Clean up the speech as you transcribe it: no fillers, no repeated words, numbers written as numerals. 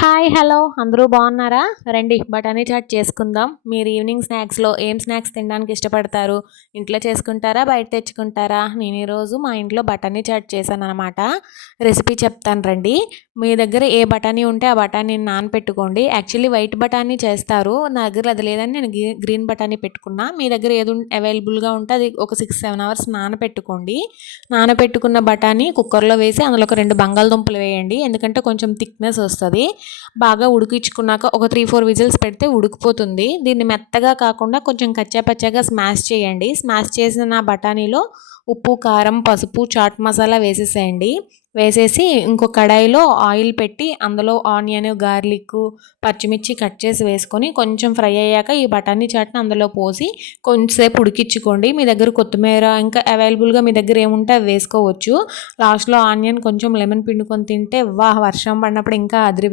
Hi hello అందరూ బాగున్నారా? రండి బఠానీ చాట్ చేసుకుందాం. మీరు ఈవినింగ్ స్నాక్స్లో ఏం స్నాక్స్ తినడానికి ఇష్టపడతారు? ఇంట్లో చేసుకుంటారా, బయట తెచ్చుకుంటారా? నేను ఈరోజు మా ఇంట్లో బఠానీ చాట్ చేశాను అనమాట. రెసిపీ చెప్తాను రండి. మీ దగ్గర ఏ బఠానీ ఉంటే ఆ బఠానీని నానపెట్టుకోండి. యాక్చువల్లీ వైట్ బఠానీ చేస్తారు, నా దగ్గర అది లేదని నేను గ్రీన్ బఠానీ పెట్టుకున్నా. మీ దగ్గర ఏది అవైలబుల్గా ఉంటే అది ఒక 6-7 అవర్స్ నానపెట్టుకోండి. నానపెట్టుకున్న బఠానీ కుక్కర్లో వేసి అందులో ఒక 2 బంగాళదుంపలు వేయండి, ఎందుకంటే కొంచెం థిక్నెస్ వస్తుంది. బాగా ఉడికించుకున్నాక ఒక 3-4 విజిల్స్ పెడితే ఉడికిపోతుంది. దీన్ని మెత్తగా కాకుండా కొంచెం కచ్చాపచ్చాగా స్మాష్ చేయండి. స్మాష్ చేసిన బఠానీలో ఉప్పు, కారం, పసుపు, చాట్ మసాలా వేసేసేయండి. వేసేసి ఇంకో కడాయిలో ఆయిల్ పెట్టి అందులో ఆనియన్, గార్లిక్, పచ్చిమిర్చి కట్ చేసి వేసుకొని కొంచెం ఫ్రై అయ్యాక ఈ బఠానీ చాట్ని అందులో పోసి కొంచెంసేపు ఉడికించుకోండి. మీ దగ్గర కొత్తిమీర ఇంకా అవైలబుల్గా మీ దగ్గర ఏముంటే అవి వేసుకోవచ్చు. లాస్ట్లో ఆనియన్ కొంచెం లెమన్ పిండుకొని తింటే వర్షం పడినప్పుడు ఇంకా అదిరి